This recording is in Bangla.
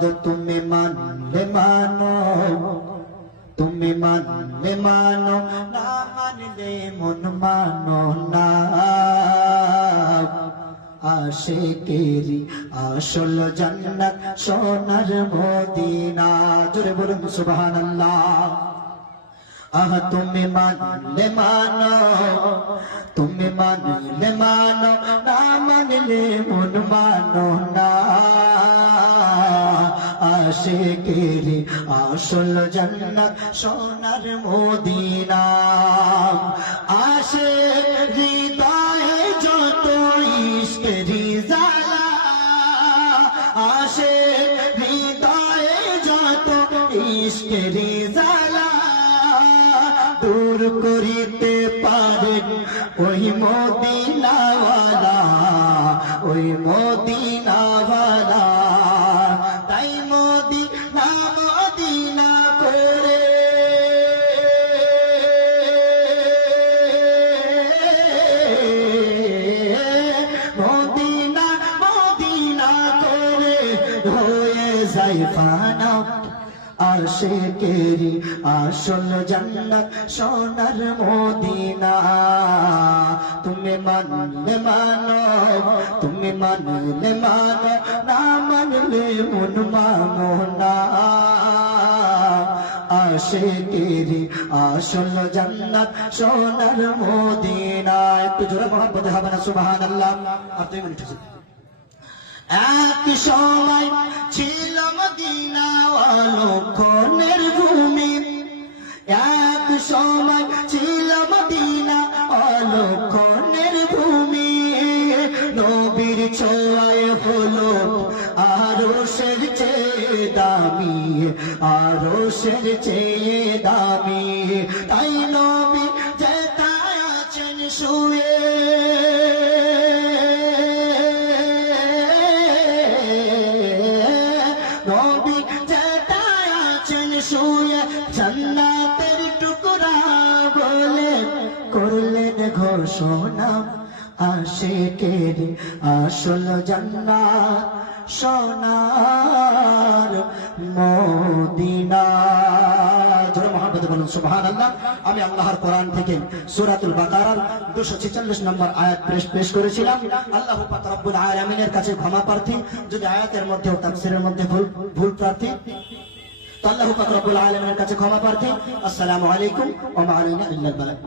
মোহাম্মদ তুমি মানলে মানো, তুমি মানলে মানো, না মানলে মন মানো না। আশিকেরি আসল জান্নাত সোনার মদিনা। জোরে বলুন সুবহানাল্লাহ। আহ তুমি মানলে মানো, তুমি মানলে মানো, না মানলে মন মানো না। আশিকেরি আসল জান্নাত সোনার মদিনা। আশিক হৃদয়ে যত ইশকেরি জ্বালা, আশিক হৃদয়ে যত ইশকেরি জ্বালা, দূর করিতে পারেন ওই মদিনাওয়ালা, ওই মদিনাওয়ালা। তাই মদিনা মদিনা করে মদিনা মদিনা করে হয়ে যায় ফানা। আশিকেরি আসল জান্নাত সোনার মদিনা। তুমি মানলে মানো, তুমি মানলে মানো, না মানলে মন মানো না। আশিকেরি আসল জান্নাত সোনার মদিনা। একটু জোরে মহব্বত হবে না সুবহানাল্লাহ। আর 2 মিনিট আছে। এক সময় ছিল মদিনা অলক্ষণের ভূমি, এক সময় ছিল মদিনা অলক্ষণের ভূমি। নবীর ছোঁয়ায় হলো আরশের চেয়ে দামি, আরশের চেয়ে দামি। তাই নবী যেথায় আছেন শুয়ে, নবী যেথায় আছেন শুয়ে, জান্নাতের টুকরা বলে করলেন ঘোষণা। আশিকেরি আসল জান্নাত সোনার মদিনা। জোরে মহব্বতে বলুন সুবহানাল্লাহ। আমি আল্লাহর কোরআন থেকে সূরাতুল বাকারার 246 নম্বর আয়াত পেশ করেছিলাম। আল্লাহ পাক রব্বুল আলামিনের কাছে ক্ষমা প্রার্থী যদি আয়াতের মধ্যে ও তাফসীরের মধ্যে ভুল প্রার্থী, তো আল্লাহ পাক রব্বুল আলামিনের কাছে ক্ষমা প্রার্থী। আসসালামু আলাইকুম ওয়া মা আলাইনা ইল্লাল বালাগ।